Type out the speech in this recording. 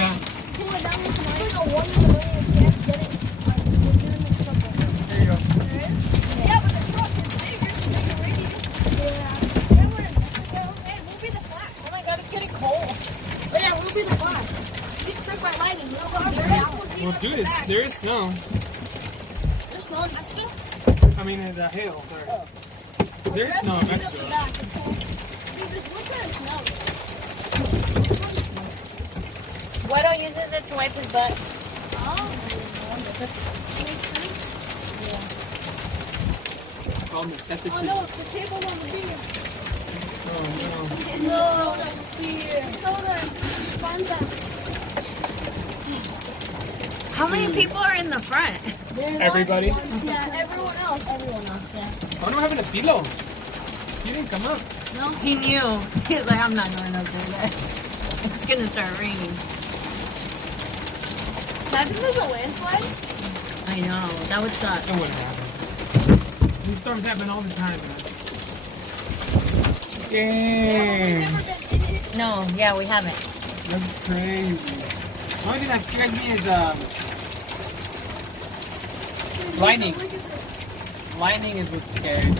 Yeah. Pull it down with some ice. Like a 1 in a million chance getting like legitimate trouble. There you go. Yeah, but the truck is bigger, it's a bigger radius. Yeah. Yeah, we're in Mexico. Hey, we'll be the flash. Oh my god, it's getting cold. Oh yeah, we'll be the flash. You get struck by lightning. Well, dude, there is snow. There's snow in Mexico? I mean, hail, sorry. There's snow in Mexico. Dude, there's what kind of snow? Guado uses it to wipe his butt. It's all necessity. Oh no, it's the table on the beer. Oh No, beer. Soda and Fanta. How many people are in the front? Everybody? Yeah, everyone else. Everyone else, yeah. Why am I having a pillow? You didn't come up. No, he knew. He's like, I'm not going up there, guys. It's gonna start raining. Imagine there's a landslide. I know, that would suck. It wouldn't happen. These storms happen all the time, man. Yeah, Dang. we've never been in it. No, yeah, we haven't. That's crazy. The only thing that scares me is lightning. Lightning is what's scary.